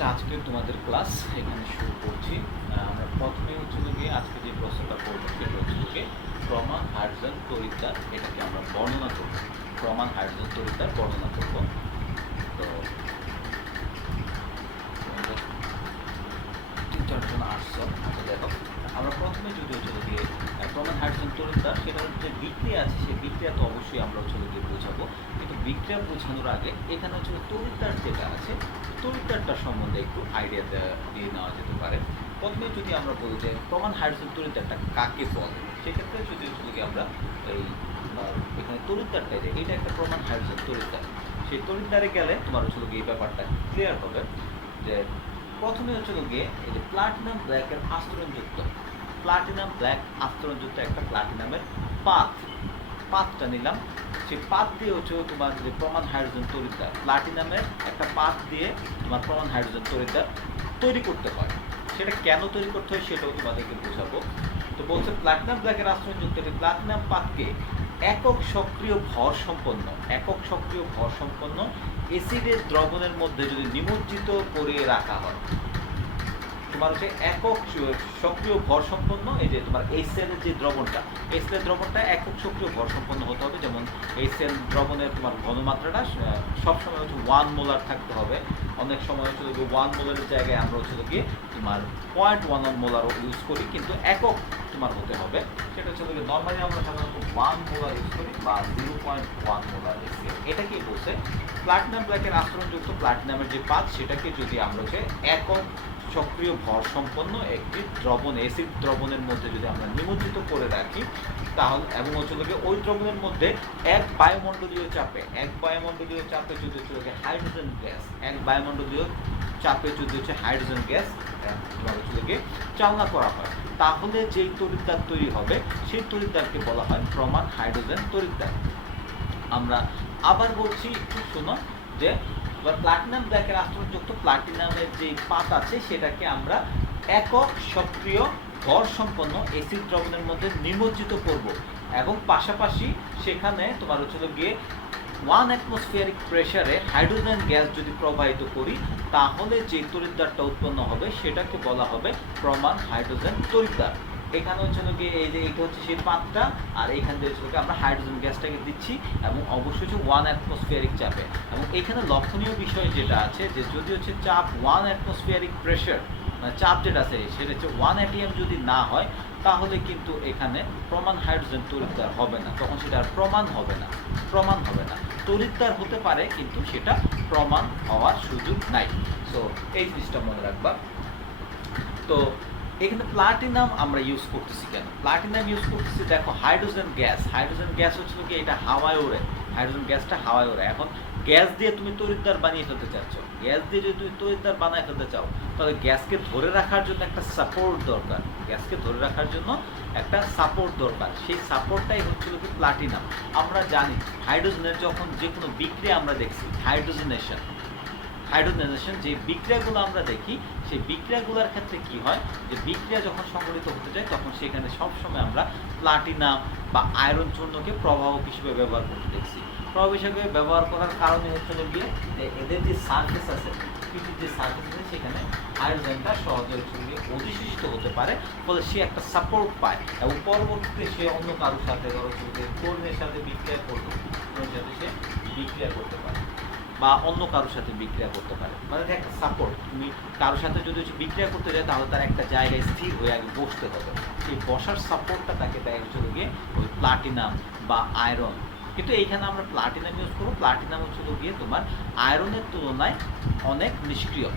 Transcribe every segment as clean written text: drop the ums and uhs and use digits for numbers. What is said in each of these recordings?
হচ্ছে আজকে তোমাদের ক্লাস এখানে শুরু করছি। আমরা প্রথমে হচ্ছে গিয়ে আজকে যে প্রশ্নটা করবো সেটা হচ্ছে গিয়ে প্রমাণ হাইড্রোজেন তড়িৎদ্বার, এটাকে আমরা বর্ণনা করব। প্রমাণ হাইড্রোজেন তড়িৎদ্বার বর্ণনা করব। তো তিন চারজন আসছো, আচ্ছা দেখো, আমরা প্রথমে যদি হচ্ছে গিয়ে প্রমাণ হাইড্রোজেন তড়িৎদ্বার, সেটা যে বিক্রিয়া আছে সেই বিক্রিয়া তো অবশ্যই আমরা হচ্ছে গিয়ে বোঝাবো, কিন্তু বিক্রিয়া বোঝানোর আগে এখানে হচ্ছে তড়িৎদ্বার যেটা আছে তড়িৎদ্বারটা সম্বন্ধে একটু আইডিয়া দিয়ে নেওয়া যেতে পারে। প্রথমে যদি আমরা বলি যে প্রমাণ হাইড্রোজেন তড়িৎদ্বারটা কাকে বলে, সেক্ষেত্রে যদি হচ্ছে গিয়ে আমরা এই এখানে তড়িৎদ্বারটা যে এটা একটা প্রমাণ হাইড্রোজেন তড়িৎদ্বার, সেই তড়িৎদ্বারে গেলে তোমার হচ্ছে গিয়ে এই ব্যাপারটা ক্লিয়ার হবে যে প্রথমে হচ্ছে গিয়ে এই যে প্লাটিনাম ব্ল্যাকের আস্তরণযুক্ত, প্লাটিনাম ব্ল্যাক আস্তরণযুক্ত একটা প্লাটিনামের পাতটা নিলাম। সেই পাত দিয়ে হচ্ছে তোমার যে প্রমাণ হাইড্রোজেন তড়িৎদ্বার, প্লাটিনামের একটা পাত দিয়ে তোমার প্রমাণ হাইড্রোজেন তড়িৎদ্বার তৈরি করতে হয়। সেটা কেন তৈরি করতে হয় সেটাও তোমাদেরকে বোঝাবো। তো বলছে প্লাটিনাম ব্ল্যাকের আস্তরণযুক্ত একটি প্লাটিনাম পাতকে একক সক্রিয় ভর সম্পন্ন অ্যাসিডের দ্রবণের মধ্যে যদি নিমজ্জিত করে রাখা হয়, তোমার হচ্ছে একক সক্রিয় ভর সম্পন্ন, এই যে তোমার এইচসিএল এর যে দ্রবণটা, এইচসিএল দ্রবণটা একক সক্রিয় ভর সম্পন্ন হতে হবে। যেমন এইচসিএল দ্রবণের তোমার ঘনমাত্রাটা সবসময় হচ্ছে 1 মোলার থাকতে হবে। অনেক সময় হচ্ছে 1 মোলারের জায়গায় আমরা হচ্ছে গিয়ে তোমার 0.1 মোলারও ইউজ করি, কিন্তু একক তোমার হতে হবে। সেটা হচ্ছে নর্মালি আমরা সাধারণত 1 মোলার ইউজ করি বা 0.1 মোলার এইচসিএল। এটা কি বলছে, প্লাটিনাম ব্ল্যাকের আস্তরণযুক্ত প্লাটিনামের যে পাত, সেটাকে যদি আমরা হচ্ছে একক সক্রিয় ভর সম্পন্ন একটি দ্রবণ, অ্যাসিড দ্রবণের মধ্যে যদি আমরা নিমজ্জিত করে রাখি, তাহলে এবং হচ্ছে ওই দ্রবণের মধ্যে এক বায়ুমণ্ডলীয় চাপে যদি হচ্ছে হাইড্রোজেন গ্যাস, হাইড্রোজেন গ্যাস চালনা করা হয়, তাহলে যেই তড়িৎদ্বার তৈরি হবে সেই তড়িৎদ্বারকে বলা হয় প্রমাণ হাইড্রোজেন তড়িৎদ্বার। আমরা আবার বলছি, একটু শোনো, যে প্লাটিনাম ব্ল্যাকের আস্তরণযুক্ত প্লাটিনামের যে পাত আছে সেটাকে আমরা একক সক্রিয় ভর সম্পন্ন অ্যাসিড দ্রবণের মধ্যে নিমজ্জিত করব, এবং পাশাপাশি সেখানে তোমার হচ্ছে গিয়ে 1 অ্যাটমসফিয়ারিক প্রেসারে হাইড্রোজেন গ্যাস যদি প্রবাহিত করি, তাহলে যে তড়িৎদ্বারটা উৎপন্ন হবে সেটাকে বলা হবে প্রমাণ হাইড্রোজেন তড়িৎদ্বার। এখানে হচ্ছে গিয়ে এই যে এইটা হচ্ছে সেই পাতটা, আর এইখান দিয়ে হচ্ছে আমরা হাইড্রোজেন গ্যাসটাকে দিচ্ছি, এবং অবশ্যই হচ্ছে 1 অ্যাটমসফিয়ারিক চাপে। এবং এখানে লক্ষণীয় বিষয় যেটা আছে যে যদি হচ্ছে চাপ 1 অ্যাটমসফিয়ারিক প্রেসার, মানে চাপ যেটা আছে সেটা হচ্ছে 1 atm যদি না হয়, তাহলে কিন্তু এখানে প্রমাণ হাইড্রোজেন তড়িৎদ্বার হবে না, তখন সেটা আর প্রমাণ হবে না। তড়িৎদ্বার হতে পারে, কিন্তু সেটা প্রমাণ হওয়ার সুযোগ নাই। সো এই জিনিসটা মনে রাখবা। তো এখানে প্লাটিনাম আমরা ইউজ করতেছি কেন? প্লাটিনাম ইউজ করতেছি, দেখো হাইড্রোজেন গ্যাস হচ্ছে কি এটা হাওয়ায় ওড়ে, হাইড্রোজেন গ্যাসটা হাওয়ায় ওড়ে। এখন গ্যাস দিয়ে তুমি তড়িৎদ্বার বানিয়ে ফেলতে চাচ্ছ, গ্যাস দিয়ে যদি তুমি তড়িৎদ্বার বানিয়ে ফেলতে চাও, তাহলে গ্যাসকে ধরে রাখার জন্য একটা সাপোর্ট দরকার, সেই সাপোর্টটাই হচ্ছিল কি প্লাটিনাম। আমরা জানি হাইড্রোজেনের যখন যে কোনো বিক্রিয়া আমরা দেখছি, হাইড্রোজেনেশন যে বিক্রিয়াগুলো আমরা দেখি, সেই বিক্রিয়াগুলোর ক্ষেত্রে কি হয়, যে বিক্রিয়া যখন সংঘটিত হতে যায় তখন সেখানে সবসময় আমরা প্লাটিনাম বা আয়রন চূর্ণকে প্রভাবক হিসেবে ব্যবহার করতে দেখছি। প্রভাব হিসেবে ব্যবহার করার কারণে হচ্ছে গিয়ে যে এদের যে সারফেস আছে, পৃথিবীর যে সারফেস আছে, সেখানে হাইড্রোজেনটা সহজে অধিষ্ঠিত হতে পারে, ফলে সে একটা সাপোর্ট পায়, এবং পরবর্তীতে সে অন্য কারোর সাথে কর্ণের সাথে বিক্রিয়া করতে পারে বা অন্য কারোর সাথে বিক্রিয়া করতে পারে। মানে একটা সাপোর্ট, তুমি কারোর সাথে যদি বিক্রিয়া করতে যায়, তাহলে তার একটা জায়গায় স্থির হয়ে আগে বসতে হবে, সেই বসার সাপোর্টটা তাকে দেয় হচ্ছে গিয়ে ওই প্লাটিনাম বা আয়রন। কিন্তু এইখানে আমরা প্লাটিনাম ইউজ করবো, প্লাটিনাম হচ্ছে গিয়ে তোমার আয়রনের তুলনায় অনেক নিষ্ক্রিয়,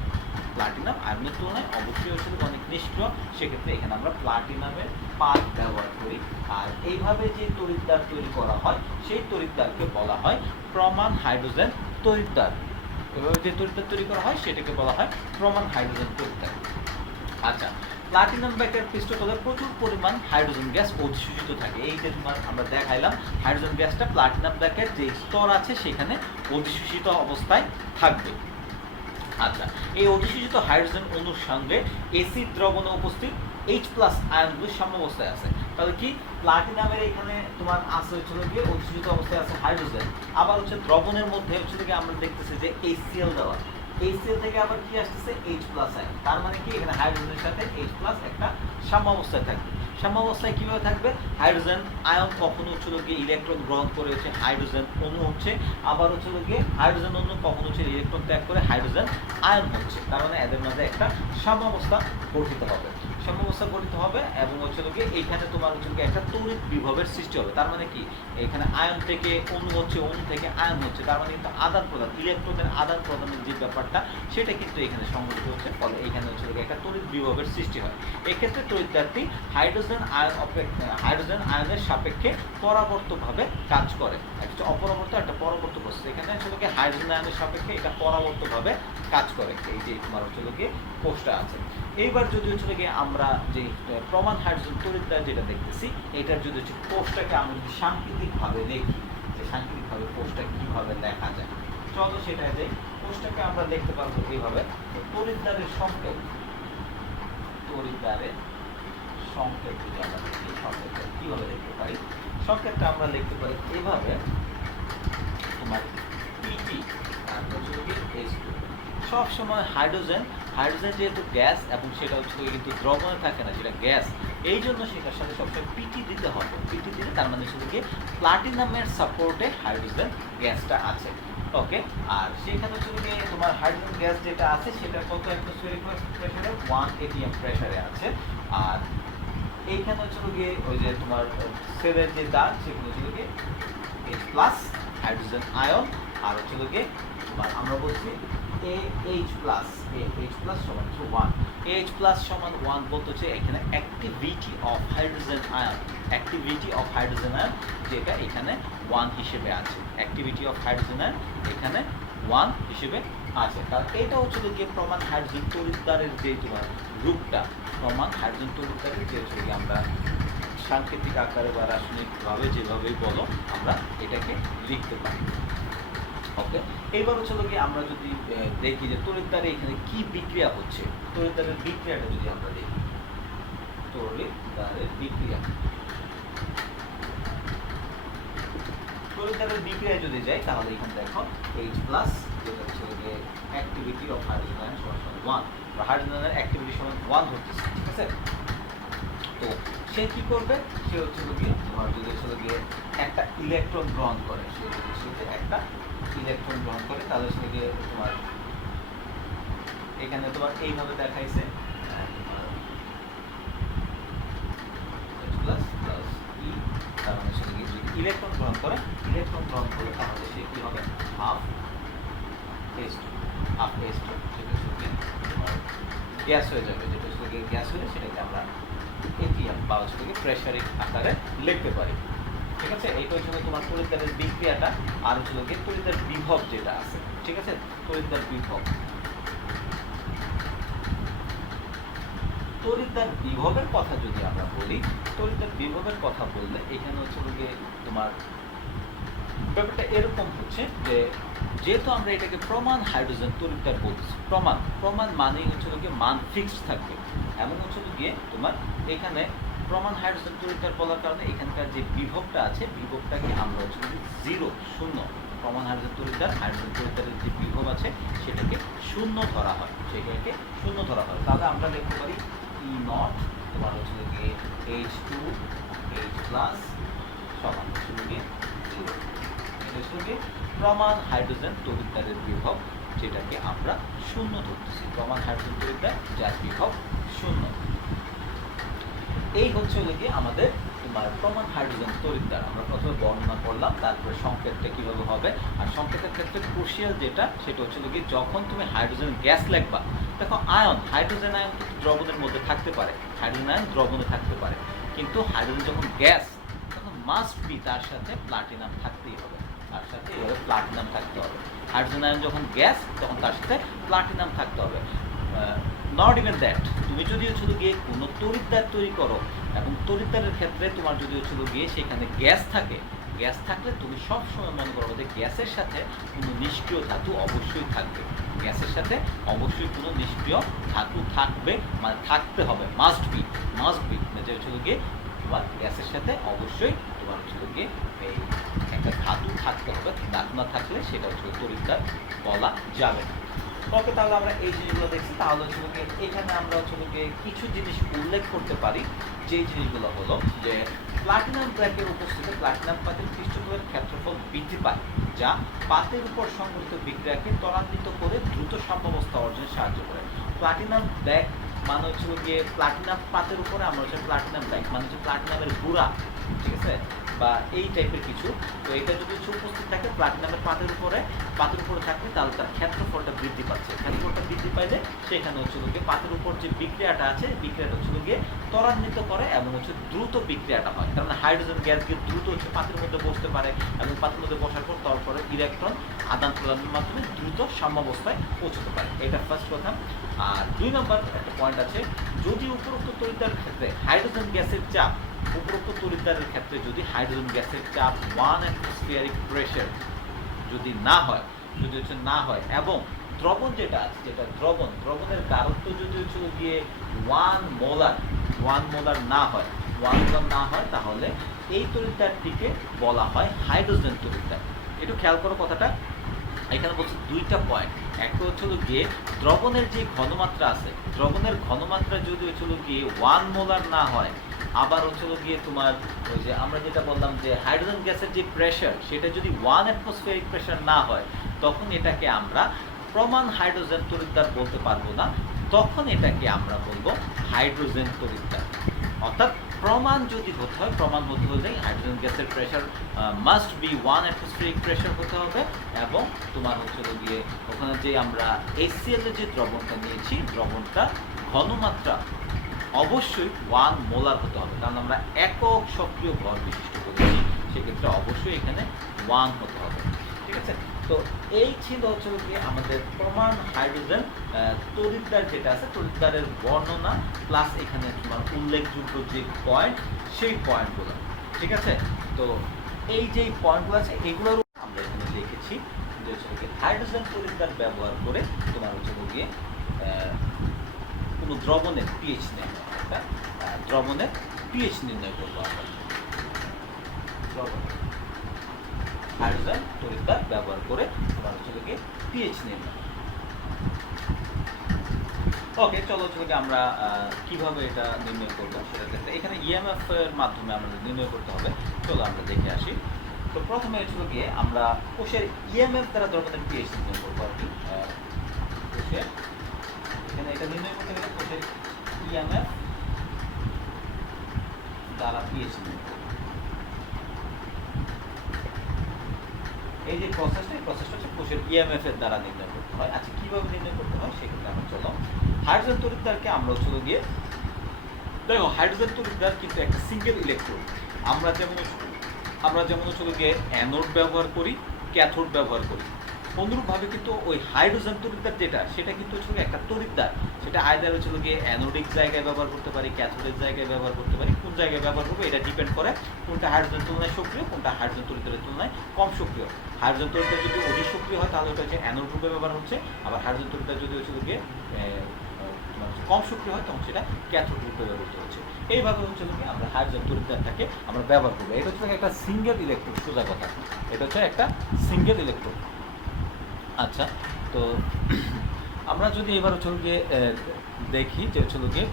প্লাটিনাম আয়রনের তুলনায় অবশ্যই হচ্ছে অনেক নিষ্ক্রিয়। সেক্ষেত্রে এখানে আমরা প্লাটিনামের পাত ব্যবহার করি। আর এইভাবে যে তড়িৎদ্বার তৈরি করা হয়, সেই তড়িৎদ্বারকে বলা হয় প্রমাণ হাইড্রোজেন তড়িৎদ্বার। এভাবে যে তড়িৎদ্বার তৈরি করা হয় সেটাকে বলা হয় প্রমাণ হাইড্রোজেন তড়িৎদ্বার। আচ্ছা, প্লাটিনাম ব্ল্যাকের পৃষ্ঠতলে প্রচুর পরিমাণ হাইড্রোজেন গ্যাস অধিসূচিত থাকে। এই যে তোমার আমরা দেখাইলাম, হাইড্রোজেন গ্যাসটা প্লাটিনাম ব্ল্যাকের যে স্তর আছে সেখানে অধিসূচিত অবস্থায় থাকবে। আচ্ছা, এই অধিসূচিত হাইড্রোজেন অণুর সঙ্গে এসিড দ্রবণে উপস্থিত H+ আয়নগুলো সাম্যাবস্থায় আছে। তাহলে কি প্লাটিনামের এখানে তোমার আছে হচ্ছে গিয়ে অধিসূচিত অবস্থায় আছে হাইড্রোজেন, আবার হচ্ছে দ্রবণের মধ্যে হচ্ছে গিয়ে আমরা দেখতেছি যে HCl দেওয়া, HCl থেকে আবার কি আসতেছে H প্লাস আয়ন, তার মানে কি এখানে হাইড্রোজেনের সাথে H প্লাস একটা সাম্যাবস্থায় থাকবে। সাম্যাবস্থায় কিভাবে থাকবে, হাইড্রোজেন আয়ন কখনো হচ্ছিল গিয়ে ইলেকট্রন গ্রহণ করে হচ্ছে হাইড্রোজেন অণু হচ্ছে, আবার হচ্ছিল গিয়ে হাইড্রোজেন অণু কখনো হচ্ছে ইলেকট্রন ত্যাগ করে হাইড্রোজেন আয়ন হচ্ছে, তার মানে এদের মাঝে একটা সাম্যাবস্থা গঠিত হবে। সাম্যাবস্থা গঠিত হবে এবং হচ্ছিল গিয়ে এইখানে তোমার হচ্ছে গিয়ে একটা তড়িৎ বিভবের সৃষ্টি হবে, তার মানে কি এখানে আয়ন থেকে অণু হচ্ছে, অণু থেকে আয়ন হচ্ছে, তার মানে কিন্তু আদান প্রদান, ইলেকট্রনের আদান প্রদানের যে ব্যাপারটা সেটা কিন্তু এখানে সংঘটিত হচ্ছে, ফলে এখানে হচ্ছে একটা তড়িৎ বিভবের সৃষ্টি হয়। এক্ষেত্রে তড়িৎদ্বারটি হাইড্রোজেন আয়নের সাপেক্ষে পরাবর্তভাবে কাজ করে, একটা অপরাবর্ত একটা পরবর্তী প্রসেস। এখানে হচ্ছে কি হাইড্রোজেন আয়নের সাপেক্ষে এটা পরাবর্তভাবে কাজ করে, এই যে তোমার হচ্ছে কি কোষটা আছে। এইবার যদি হচ্ছে কি আমরা যে প্রমাণ হাইড্রোজেন তড়িৎদ্বার যেটা দেখতেছি, এটার যদি হচ্ছে কোষটাকে আমরা যদি সাংকেতিকভাবে দেখি, যে সাংকেতিকভাবে কোষটা কিভাবে দেখা যায়, চলো সেটা যে কোষটাকে আমরা দেখতে পারবো এইভাবে। তড়িৎদ্বারের সংকেত, তড়িৎদ্বারের সংকেত যদি আমরা দেখি, সংকেতটা কিভাবে দেখতে পারি, সংকেতটা আমরা লিখতে পারি এইভাবে, তোমার পিটি আর হচ্ছে কি H2। সব সময় হাইড্রোজেন যেহেতু গ্যাস এবং সেটা হচ্ছে কিন্তু দ্রবণে থাকে না, সেটা গ্যাস, এই জন্য সেটার সাথে সবসময় পিটি দিতে হবে। পিটি দিলে তার মানে হচ্ছে কি প্লাটিনামের সাপোর্টে হাইড্রোজেন গ্যাসটা আছে। ওকে, আর সেখানে হচ্ছে কি তোমার হাইড্রোজেন গ্যাস যেটা আছে সেটা কত অ্যাটমসফিয়ারিক প্রেসারে, 1 atm প্রেসারে আছে। আর এইখানে হচ্ছে গিয়ে ওই যে তোমার সেলের যে দাগ সেগুলো হচ্ছে গিয়ে H প্লাস হাইড্রোজেন আয়ন, আর হচ্ছে গিয়ে তোমার আমরা বলছি AH প্লাস সমান 1, AH প্লাস সমান 1 বলতে হচ্ছে এখানে অ্যাক্টিভিটি অফ হাইড্রোজেন আয়ন, যেটা এখানে 1 হিসেবে আছে, অ্যাক্টিভিটি অফ হাইড্রোজেন আয়ন এখানে 1 হিসেবে আছে। কারণ এটা হচ্ছে গিয়ে প্রমাণ হাইড্রোজেন তড়িৎদ্বারের যে তোমার রূপটা, প্রমাণ হাইড্রোজেন তড়িৎদ্বারের যে হচ্ছে আমরা সাংকেতিক আকারে বা রাসায়নিকভাবে যেভাবেই বলো আমরা এটাকে লিখতে পারি। ওকে, এইবার হচ্ছে কি আমরা যদি দেখি যে তড়িৎদ্বারে এখানে কি বিক্রিয়া হচ্ছে, তড়িৎদ্বারের বিক্রিয়াটা যদি আমরা দেখি, তড়িৎদ্বারের বিক্রিয়া যদি যাই তাহলে এখানে দেখো H প্লাস যেটা হচ্ছে গিয়ে অ্যাক্টিভিটি অফ হাইড্রোজেন আয়ন সমান 1, বা হাইড্রোজেন আয়নের অ্যাক্টিভিটি সমান 1 ধরতেছে, ঠিক আছে। তো সে কি করবে, সে হচ্ছে গিয়ে তোমার যদি হচ্ছে গিয়ে একটা ইলেকট্রন গ্রহণ করে, সে যদি সেটা একটা ইলেকট্রন গ্রহণ করে তাহলে সে গিয়ে তোমার এখানে তোমার এইভাবে দেখাইছে তার মানে সে যদি ইলেকট্রন গ্রহণ করে তাহলে সে কি হবে, হাফ H2 সেটা হচ্ছে তোমার গ্যাস হয়ে যাবে, যেটা হচ্ছে গ্যাস হলে সেটাকে আমরা এটিএম বা হচ্ছে প্রেসারিক আকারে লিখতে পারি, ঠিক আছে। এইটা হচ্ছে তোমার তড়িৎদ্বারের বিক্রিয়াটা। আর হচ্ছে তড়িৎদ্বার বিভব যেটা আছে, ঠিক আছে, তড়িৎদ্বার বিভবের কথা যদি আমরা বলি, তড়িৎদ্বার বিভবের কথা বললে এখানে হচ্ছে তোমার ব্যাপারটা এরকম হচ্ছে যে যেহেতু আমরা এটাকে প্রমাণ হাইড্রোজেন তড়িৎদ্বার বলতেছি, প্রমাণ মানেই হচ্ছে মান ফিক্সড থাকবে, এমন হচ্ছে গিয়ে তোমার এখানে প্রমাণ হাইড্রোজেন তড়িৎদ্বার বলার কারণে এখানকার যে বিভবটা আছে, বিভবটাকে আমরা হচ্ছে 0 প্রমাণ হাইড্রোজেন তড়িৎদ্বারের যে বিভব আছে সেটাকে শূন্য ধরা হয়, তাহলে আমরা লিখতে পারি E0 তোমার হচ্ছে গিয়ে H2 H প্লাস সমান হচ্ছে গিয়ে 0। এটা হচ্ছে প্রমাণ হাইড্রোজেন তড়িৎদ্বারের বিভব, যেটাকে আমরা শূন্য ধরতেছি, প্রমাণ হাইড্রোজেন তড়িৎদ্বার যার বিভব শূন্য। এই হচ্ছে গিয়ে আমাদের তোমার প্রমাণ হাইড্রোজেন তড়িৎদ্বার। আমরা প্রথমে বর্ণনা করলাম, তারপরে সংকেতটা কিভাবে হবে। আর সংকেতের ক্ষেত্রে ক্রুশিয়াল যেটা সেটা হচ্ছে গিয়ে যখন তুমি হাইড্রোজেন গ্যাস লিখবা, দেখো হাইড্রোজেন আয়ন কিন্তু দ্রবণের মধ্যে থাকতে পারে, কিন্তু হাইড্রোজেন যখন গ্যাস তখন মাস্ট বি তার সাথে প্লাটিনাম থাকতেই হবে, হাইড্রোজেন আয়ন যখন গ্যাস তখন তার সাথে প্লাটিনাম থাকতে হবে। নট ইভেন দ্যাট, তুমি যদি হচ্ছে গিয়ে কোনো তড়িৎদ্বার তৈরি করো এবং তড়িৎদ্বারের ক্ষেত্রে তোমার যদি হচ্ছে গিয়ে সেখানে গ্যাস থাকলে তুমি সবসময় মনে করো যে গ্যাসের সাথে কোনো নিষ্ক্রিয় ধাতু অবশ্যই থাকবে, কোনো নিষ্ক্রিয় ধাতু থাকবে, মানে থাকতে হবে, মাস্ট বি যে হচ্ছে গিয়ে তোমার গ্যাসের সাথে অবশ্যই তোমার হচ্ছে গিয়ে এই একটা ধাতু থাকতে হবে, ধাতু না থাকলে সেটা হচ্ছে তড়িৎদ্বার বলা যাবে না। ওকে, তাহলে আমরা এই জিনিসগুলো দেখছি। তাহলে হচ্ছে গিয়ে এখানে আমরা হচ্ছে গিয়ে কিছু জিনিস উল্লেখ করতে পারি, যেই জিনিসগুলো হলো যে প্লাটিনাম ব্র্যাকের উপস্থিতিতে প্লাটিনাম পাতের পৃষ্ঠতলের ক্ষেত্রফল বৃদ্ধি পায়, যা পাতের উপর সংঘটিত বিক্রিয়াকে ত্বরান্বিত করে দ্রুত সাম্যাবস্থা অর্জনে সাহায্য করে। প্লাটিনাম ব্ল্যাক মানে হচ্ছে গিয়ে প্লাটিনাম পাতের উপরে আমরা হচ্ছে প্লাটিনাম ব্ল্যাক মানে হচ্ছে প্লাটিনামের গুঁড়া, ঠিক আছে, বা এই টাইপের কিছু। তো এটা যদি হচ্ছে উপস্থিত থাকে প্লাটিনামের পাতের উপরে থাকলে তাহলে তার ক্ষেত্রফলটা বৃদ্ধি পাচ্ছে। ক্ষেত্রফলটা বৃদ্ধি পাইলে সেখানে হচ্ছে গিয়ে পাতের উপর যে বিক্রিয়াটা আছে, বিক্রিয়াটা হচ্ছে গিয়ে ত্বরান্বিত করে এবং হচ্ছে দ্রুত বিক্রিয়াটা হয়। কারণ হাইড্রোজেন গ্যাস গিয়ে দ্রুত হচ্ছে পাতের মধ্যে বসতে পারে এবং পাতের মধ্যে বসার পর তারপরে ইলেকট্রন আদান প্রদানের মাধ্যমে দ্রুত সাম্যাবস্থায় পৌঁছতে পারে। এটা ফার্স্ট কথা। আর 2 নম্বর একটা পয়েন্ট আছে, যদি উপরোক্ত তড়িৎদ্বারের ক্ষেত্রে হাইড্রোজেন গ্যাসের চাপ, উপরোক্ত তড়িৎদ্বারের ক্ষেত্রে যদি হাইড্রোজেন গ্যাসের চাপ 1 অ্যাটমসফিয়ারিক প্রেশার যদি না হয়, এবং দ্রবণ যেটা আছে, যেটা দ্রবণের গাঢ়ত্ব যদি হচ্ছে গিয়ে 1 মোলার না হয়, তাহলে এই তড়িৎদ্বারটিকে বলা হয় হাইড্রোজেন তড়িৎদ্বার। একটু খেয়াল করো কথাটা, এখানে বলছে 2টা পয়েন্ট। একটা হচ্ছে গিয়ে দ্রবণের যে ঘনমাত্রা আছে, দ্রবণের ঘনমাত্রা যদি হচ্ছে গিয়ে 1 মোলার না হয়, আবার হচ্ছে গিয়ে তোমার ওই যে আমরা যেটা বললাম যে হাইড্রোজেন গ্যাসের যে প্রেশার সেটা যদি 1 অ্যাটমসফিয়ারিক প্রেশার না হয়, তখন এটাকে আমরা প্রমাণ হাইড্রোজেন তড়িৎদ্বার বলতে পারবো না, তখন এটাকে আমরা বলবো হাইড্রোজেন তড়িৎদ্বার। অর্থাৎ প্রমাণ যদি হতে হয়, প্রমাণ হতে হলে হাইড্রোজেন গ্যাসের pressure must be 1 atmospheric pressure হতে হবে, এবং তোমার হচ্ছে গিয়ে ওখানে যে আমরা HCl এর যে দ্রবণটা নিয়েছি, দ্রবণটা ঘনমাত্রা অবশ্যই 1 মোলার হতে হবে, কারণ আমরা একক সক্রিয় ভর বিশিষ্ট করেছি, সেক্ষেত্রে অবশ্যই এখানে 1 হতে হবে। ঠিক আছে, তো এই ছিল হচ্ছে গিয়ে আমাদের প্রমাণ হাইড্রোজেন তড়িৎদ্বার যেটা আছে, তড়িৎদ্বারের বর্ণনা প্লাস এখানে তোমার উল্লেখযোগ্য যে পয়েন্ট, সেই পয়েন্টগুলো। ঠিক আছে, তো এই যে পয়েন্টগুলো আছে এগুলোর আমরা এখানে লিখেছি যে হচ্ছে হাইড্রোজেন তড়িৎদ্বার ব্যবহার করে তোমার হচ্ছে গিয়ে কোনো দ্রবণের পিএইচ নির্ণয়, দ্রবণের পিএইচ নির্ণয় করবো আমরা। দ্রবণের হাইড্রোজেন তড়িৎদ্বার ব্যবহার করে তোমার হচ্ছে গিয়ে পিএইচ নির্ণয়। ওকে, চলো হচ্ছে আমরা কিভাবে এটা নির্ণয় করবো সেটা ক্ষেত্রে এখানে ইএমএফ এর মাধ্যমে আমাদের নির্ণয় করতে হবে। চলো আমরা দেখে আসি। তো প্রথমে হচ্ছে গিয়ে আমরা কোষের ইএমএফ দ্বারা দ্রবণের পিএইচ নির্ণয় করবো আর কি। কোষের এখানে এটা নির্ণয় করতে গেলে কোষের ইএমএফ দ্বারা পিএইচ নির্ণয় করবো। এই যে প্রসেসটা, এই প্রসেসটা হচ্ছে কোষের ইএমএফ এর দ্বারা নির্ণয় করতে হয়। আচ্ছা, কিভাবে নির্ণয় করতে হয় সেক্ষেত্রে আমরা চলো হাইড্রোজেন তড়িৎদ্বারকে আমরা হচ্ছে গিয়ে দেখো, হাইড্রোজেন তড়িৎদ্বার কিন্তু একটা সিঙ্গেল ইলেকট্রন। আমরা যেমন হচ্ছে গিয়ে অ্যানোড ব্যবহার করি, ক্যাথোড ব্যবহার করি, অনুরূপভাবে কিন্তু ওই হাইড্রোজেন তড়িৎদ্বার যেটা, সেটা কিন্তু হচ্ছে একটা তড়িৎদ্বার। সেটা আয়দার হচ্ছে গিয়ে অ্যানোডিক জায়গায় ব্যবহার করতে পারি, ক্যাথোডিক জায়গায় ব্যবহার করতে পারি। কোন জায়গায় ব্যবহার করবো এটা ডিপেন্ড করে কোনটা হাইড্রোজেন তুলনায় সক্রিয়, কোনটা হাইড্রোজেন তড়িৎদ্বারের তুলনায় কম সক্রিয়। হাইড্রোজেন তড়িৎদ্বার যদি অধিক সক্রিয় হয় তাহলে ওটা হচ্ছে অ্যানোড রূপে ব্যবহার হচ্ছে, আবার হাইড্রোজেন তড়িৎদ্বার যদি হচ্ছে গিয়ে কম সক্রিয় হয় তখন সেটা ক্যাথোড রূপে ব্যবহৃত হচ্ছে। এইভাবে হচ্ছে কি আমরা হাইড্রোজেন তড়িৎদ্বারটাকে আমরা ব্যবহার করবো। এটা হচ্ছে একটা সিঙ্গেল ইলেকট্রোড, সোজা কথা, এটা হচ্ছে একটা সিঙ্গেল ইলেকট্রোড। আচ্ছা, তো আমরা যদি এবার হচ্ছে গিয়ে দেখি যে হচ্ছে গিয়ে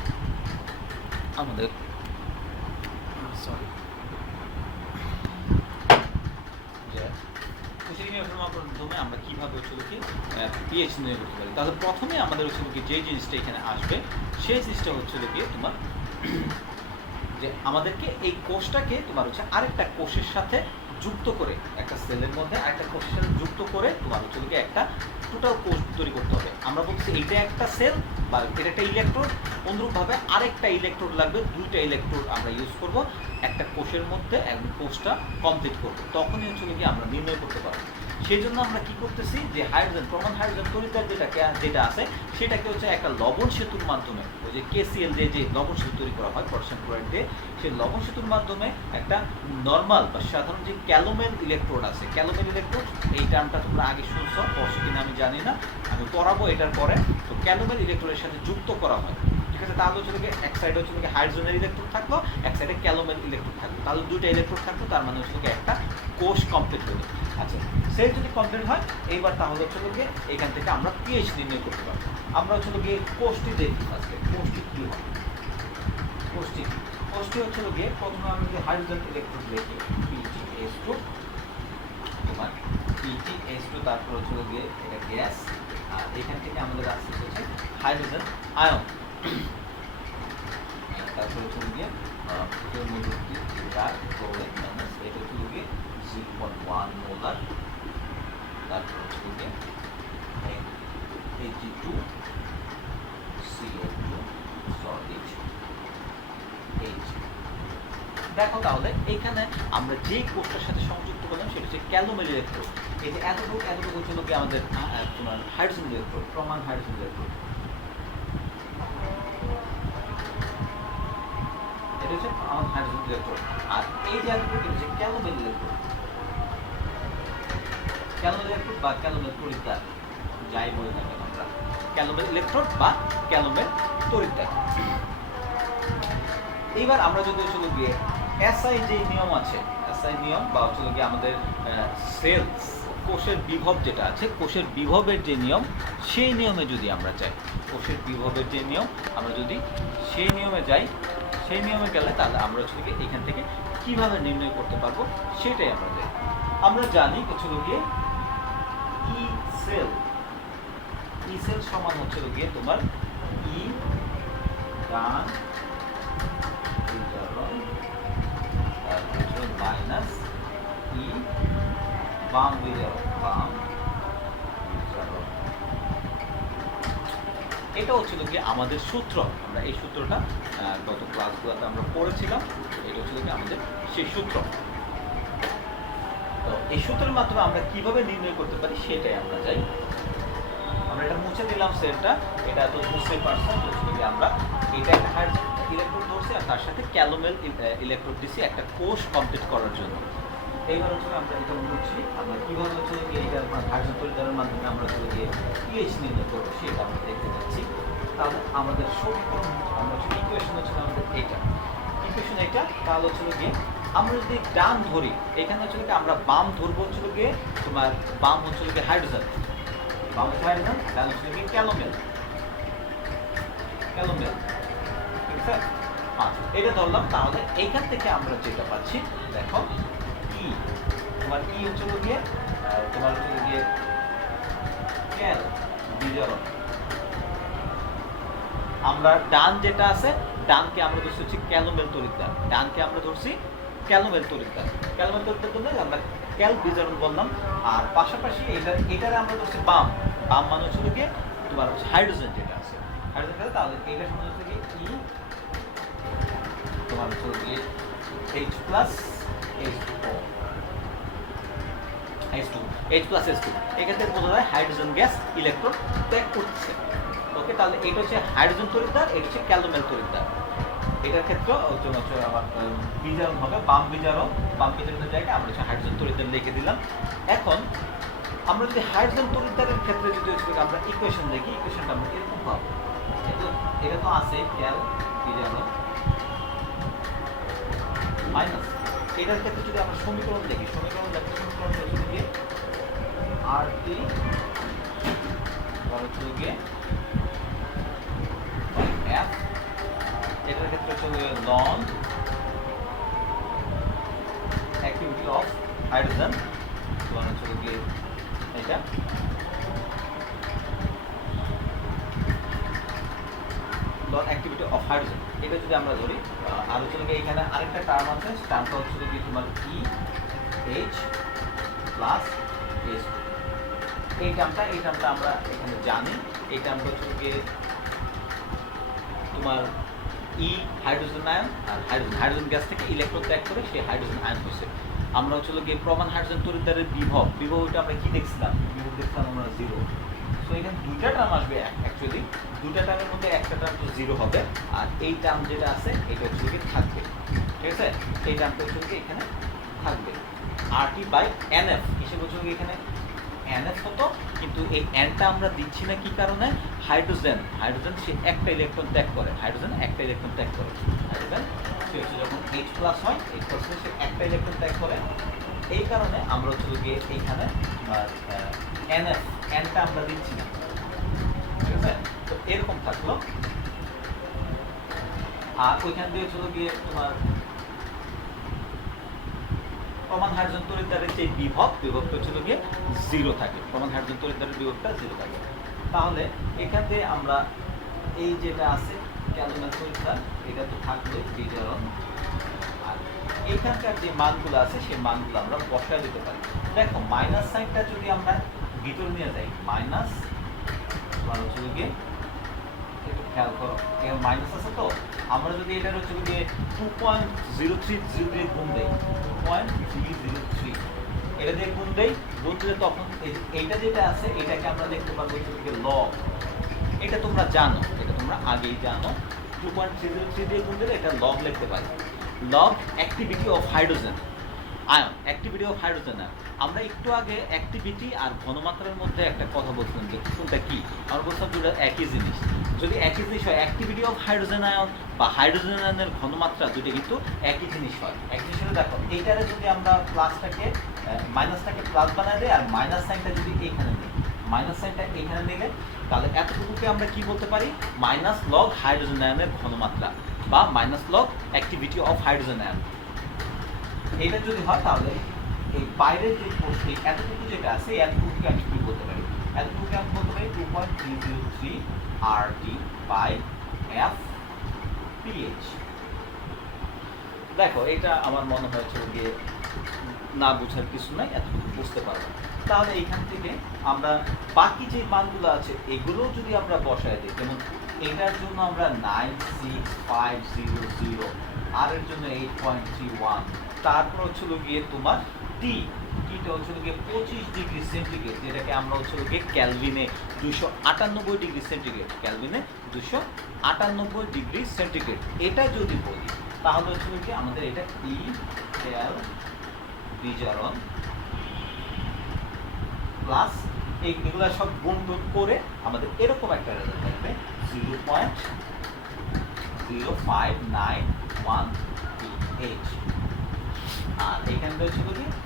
আমাদের মাধ্যমে আমরা কিভাবে হচ্ছে কি পিএইচ নির্ণয় করতে পারি। তাহলে প্রথমে আমাদের হচ্ছে কি যে জিনিসটা এখানে আসবে সেই জিনিসটা হচ্ছে গিয়ে তোমার যে আমাদেরকে এই কোষটাকে তোমার হচ্ছে আরেকটা কোষের সাথে যুক্ত করে, একটা সেলের মধ্যে আরেকটা কোষের সাথে যুক্ত করে তোমার হচ্ছে গিয়ে একটা টোটাল কোষ তৈরি করতে হবে। আমরা বলছি এইটা একটা সেল বা এটা একটা ইলেকট্রোড, অনুরূপভাবে আরেকটা ইলেকট্রোড লাগবে, 2টা ইলেকট্রোড আমরা ইউজ করব একটা কোষের মধ্যে, এবং কোষটা কমপ্লিট করবো, তখনই হচ্ছে গিয়ে আমরা নির্ণয় করতে পারবো। সেই জন্য আমরা কি করতেছি যে হাইড্রোজেন, প্রমাণ হাইড্রোজেন তড়িৎদ্বার যেটা আছে সেটাকে হচ্ছে একটা লবণ সেতুর মাধ্যমে, ওই যে KCl যে লবণ সেতু তৈরি করা হয় পটাশিয়াম ক্লোরাইড দিয়ে, সেই লবণ সেতুর মাধ্যমে একটা নর্মাল বা সাধারণ যে ক্যালোমেল ইলেকট্রোড আছে, ক্যালোমেল ইলেকট্রোড এই টার্মটা তোমরা আগে শুনছো, পড়ছো কিনা আমি জানি না, আমি পড়াবো এটার পরে। তো ক্যালোমেল ইলেকট্রোডের সাথে যুক্ত করা হয়, ঠিক আছে। তাহলে হচ্ছে এক সাইডে হচ্ছে হাইড্রোজেনের ইলেকট্রোড থাকলো, এক সাইডে ক্যালোমেল ইলেকট্রোড থাকলো, তাহলে 2টা ইলেকট্রোড থাকলো, তার মানে হচ্ছে একটা কোষ কমপ্লিট হলো। আচ্ছা, সেল যদি কমপ্লিট হয় এইবার তাহলে হচ্ছে গিয়ে এখান থেকে আমরা পিএইচ নির্ণয় করতে পারবো। আমরা হচ্ছে গিয়ে কোষটি দেখি আজকে, কোষটি কী হয়। কোষটি হচ্ছে গিয়ে প্রথমে আমি যদি হাইড্রোজেন ইলেকট্রন দেখি PgH2, তোমার PgH2, তারপর হচ্ছে গিয়ে এটা গ্যাস, আর এখান থেকে আমাদের আসছে হচ্ছে হাইড্রোজেন আয়ন, তারপর হচ্ছে গিয়ে এটা হচ্ছে গিয়ে 0.1 মোলার, তারপর হচ্ছে গিয়ে Ag2CO2 সলিড H। দেখো তাহলে এখানে আমরা যে কোষটার সাথে সংযুক্ত করলাম সেটা হচ্ছে ক্যালোমেল ইলেকট্রোড। এই যে এতটুকু হচ্ছে কি আমাদের তোমার হাইড্রোজেন ইলেকট্রোড, প্রমাণ হাইড্রোজেন ইলেকট্রোড। এটা হচ্ছে প্রমাণ হাইড্রোজেন ইলেকট্রোড। আর এই যে এতটুকু হচ্ছে ক্যালোমেল ইলেকট্রোড, ক্যালোমেল ইলেকট্রোড বা ক্যালোমেল তড়িৎদ্বার, যাই বলে না কেন আমরা ক্যালোমেল ইলেকট্রোড বা ক্যালোমেল তড়িৎদ্বার। এইবার আমরা যদি হচ্ছে গিয়ে এসআই যে নিয়ম আছে, এসআই নিয়ম বা হচ্ছে গিয়ে আমাদের সেলস কোষের বিভব যেটা আছে, কোষের বিভবের যে নিয়ম, সেই নিয়মে যদি আমরা যাই, কোষের বিভবের যে নিয়ম আমরা যদি সেই নিয়মে যাই, সেই নিয়মে গেলে তাহলে আমরা হচ্ছে গিয়ে এখান থেকে কিভাবে নির্ণয় করতে পারবো সেটাই আমরা যাই। আমরা জানি হচ্ছে গিয়ে ই সেল সমান হচ্ছে গিয়ে তোমার ই ডান মাইনাস ই বাম বিজারণ, এটা হচ্ছে কি আমাদের সূত্র। আমরা এই সূত্রটা গত ক্লাসগুলোতে আমরা পড়েছিলাম, এটা হচ্ছে কি আমাদের সেই সূত্র। তো এই সূত্রের মাধ্যমে আমরা কিভাবে নির্ণয় করতে পারি সেটাই আমরা যাই। আমরা এটা মুছে দিলাম সেলটা, এটা তো বুঝতেই পারছেন যে আমরা এটা একটা হাইড্রোজেন ইলেকট্রোড ধরছি আর তার সাথে ক্যালোমেল ইলেকট্রোড দিছি একটা কোষ কমপ্লিট করার জন্য। এইবার হচ্ছে আমরা এটা বুঝছি আমরা কীভাবে হচ্ছে এইটা হাইড্রোজেন তড়িৎদ্বারের মাধ্যমে আমরা হচ্ছে গিয়ে পিএইচ নির্ণয় করবো সেটা আমরা দেখতে যাচ্ছি। তাহলে আমাদের সমীকরণ আমরা হচ্ছে ইকুয়েশন হচ্ছে আমাদের এটা, ইকুয়েশন এটা। তাহলে হচ্ছে গিয়ে আমরা যদি ডান ধরি, এখানে হচ্ছে গিয়ে আমরা বাম ধরবো হচ্ছে গিয়ে তোমার বাম হচ্ছে গিয়ে হাইড্রোজেন, বাম হচ্ছে হাইড্রোজেন, ডান হচ্ছে গিয়ে ক্যালোমেল, ঠিক আছে। এটা ধরলাম। তাহলে এইখান থেকে আমরা যেটা পাচ্ছি দেখো ই, তোমার ই হচ্ছে গিয়ে তোমার হচ্ছে গিয়ে ক্যাল বিজারণ। আমরা ডান যেটা আছে, ডানকে আমরা ধরছি হচ্ছে ক্যালোমেল তড়িৎদ্বার, ডানকে আমরা ধরছি ক্যালোমেল তড়িৎদ্বার। ক্যালোমেল তড়িৎদ্বার জন্য আমরা ক্যাল বিজারণ বললাম। আর পাশাপাশি এটারে আমরা ধরছি বাম, বাম মানে হচ্ছে গিয়ে তোমার হচ্ছে হাইড্রোজেন যেটা আছে, হাইড্রোজেন। তাহলে এইটার সমান হচ্ছে গিয়ে ই তোমার হচ্ছে গিয়ে H plus H2O, H plus H2। এক্ষেত্রে বোঝা যায় হাইড্রোজেন গ্যাস ইলেকট্রন ত্যাগ করছে। ওকে, তাহলে এটা হচ্ছে হাইড্রোজেন তড়িৎদ্বার, এটা হচ্ছে ক্যালোমেল তড়িৎদ্বার। এটার ক্ষেত্রে হচ্ছে আমার বিজারণ হবে বাম বিজারণ, বাম বিজারণের জায়গায় আমরা হচ্ছে হাইড্রোজেন তড়িৎদ্বার লিখে দিলাম। এখন আমরা যদি হাইড্রোজেন তড়িৎদ্বারের ক্ষেত্রে যদি হচ্ছে আমরা ইকুয়েশন দেখি, ইকুয়েশনটা আমরা এরকম পাবো। এটা তো আছে ক্যাল বিজারণ মাইনাস, এটার ক্ষেত্রে যদি আমরা সমীকরণ দেখি, সমীকরণ হচ্ছে গিয়ে RT হচ্ছে গিয়ে F, এটার ক্ষেত্রে হচ্ছে ln activity of hydrogen, ln হচ্ছে গিয়ে এটা লন অ্যাক্টিভিটি অফ হাইড্রোজেন। এটা যদি আমরা ধরি, আর হচ্ছে এখানে আরেকটা টার্ম আছে, টার্মটা হচ্ছে গিয়ে তোমার ই H প্লাস H। এই টার্মটা আমরা এখানে জানি। এই টার্মটা হচ্ছে গিয়ে তোমার ই হাইড্রোজেন আয়ন, আর হাইড্রোজেন গ্যাস থেকে ইলেকট্রন ত্যাগ করে সেই হাইড্রোজেন আয়ন হচ্ছে। আমরা হচ্ছে গিয়ে প্রমাণ হাইড্রোজেন তড়িৎদ্বারের বিভবটা আমরা কি দেখছিলাম, বিভব দেখছিলাম আমরা 0। সো এখানে দুইটা টার্ম আসবে, অ্যাকচুয়ালি দুইটা টার্মের মধ্যে একটা টার্ম তো 0 হবে, আর এই টার্ম যেটা আছে এটা হচ্ছে গিয়ে থাকবে, ঠিক আছে। এই টার্মটা হচ্ছে গিয়ে এখানে থাকবে RT বাই NF হিসেবে হচ্ছে এখানে NF হতো, কিন্তু এই Nটা আমরা দিচ্ছি না কি কারণে, হাইড্রোজেন সে একটা ইলেকট্রন ত্যাগ করে, হাইড্রোজেন একটা ইলেকট্রন ত্যাগ করে, হাইড্রোজেন সে হচ্ছে যখন H প্লাস হয়, H প্লাস সে একটা ইলেকট্রন ত্যাগ করে, এই কারণে আমরা হচ্ছে গিয়ে এইখানে এনএফ এনটা আমরা দিচ্ছি না, ঠিক আছে? তো এরকম থাকলো। আর ওইখান দিয়ে হচ্ছে গিয়ে তোমার প্রমাণ হাইড্রোজেন তড়িৎদ্বারের যে বিভবটা হচ্ছে গিয়ে 0 থাকে, প্রমাণ হাইড্রোজেন তড়িৎদ্বারের বিভবটা 0 থাকে। তাহলে এখান থেকে আমরা এই যেটা আছে ক্যালকুলাস তড়িৎদ্বার, এটা তো থাকবে বিজারণ, আর এইখানকার যে মানগুলো আছে সেই মানগুলো আমরা বসায় দিতে পারি। দেখো মাইনাস সাইনটা যদি আমরা ভিতর নিয়ে যাই, মাইনাস মানে হচ্ছে গিয়ে একটু খেয়াল করো, এর মাইনাস আছে তো, আমরা যদি এটার হচ্ছে গিয়ে 2.03 দিয়ে গুণ দেই, 2.303 এটা দিয়ে গুণ দেই, গুণ দিলে তখন এইটা যেটা আছে এটাকে আমরা লিখতে পারবো হচ্ছে গিয়ে লগ। এটা তোমরা জানো, এটা তোমরা আগেই জানো, 2.303 দিয়ে গুণ দিলে এটা লগ লিখতে পারি। Log activity of hydrogen ion, activity of hydrogen ion. আমরা একটু আগে অ্যাক্টিভিটি আর ঘনমাত্রার মধ্যে একটা কথা বলছিলাম যে কোনটা কি, আমরা বলছিলাম দুটো একই জিনিস। যদি একই জিনিস হয়, অ্যাক্টিভিটি অফ হাইড্রোজেন আয়ন বা হাইড্রোজেন আয়নের ঘনমাত্রা দুটো কিন্তু একই জিনিস হয়। এক জিনিস হলে দেখো এইটারে যদি আমরা প্লাসটাকে মাইনাসটাকে প্লাস বানাই দিই আর মাইনাস সাইনটা যদি এইখানে দিই, মাইনাস সাইনটা এখানে দিলে তাহলে এতটুকুকে আমরা কি বলতে পারি, মাইনাস লগ হাইড্রোজেন আয়নের ঘনমাত্রা বা minus log activity of hydrogen ion. এটা যদি হয় তাহলে এই বাইরের যে এই এতটুকু যেটা আছে এতটুকুকে আমি কি বলতে পারি, এতটুকুকে আমি বলতে পারি 2.303 RT বাই F PH। দেখো এটা আমার মনে হয়েছে গিয়ে না বোঝার কিছু নাই, এতটুকু বুঝতে পারবো। তাহলে এইখান থেকে আমরা বাকি যে মানগুলো আছে এগুলো যদি আমরা বসায় দিই, যেমন এটার জন্য আমরা 96500, আর এর জন্য 8.31, তারপর হচ্ছিল গিয়ে তোমার টিটা হচ্ছিল গিয়ে 25 ডিগ্রি সেন্টিগ্রেড, যেটাকে আমরা হচ্ছিল গিয়ে ক্যালভিনে 298 ডিগ্রি সেন্টিগ্রেড, ক্যালভিনে 298 ডিগ্রি সেন্টিগ্রেড। এটা যদি বলি তাহলে হচ্ছিল কি আমাদের এটা ই ক্যাল বিজারণ প্লাস এইগুলো সব গুণ করে আমাদের এরকম একটা রেজাল্ট থাকবে 0.05918। আর এখানে হচ্ছে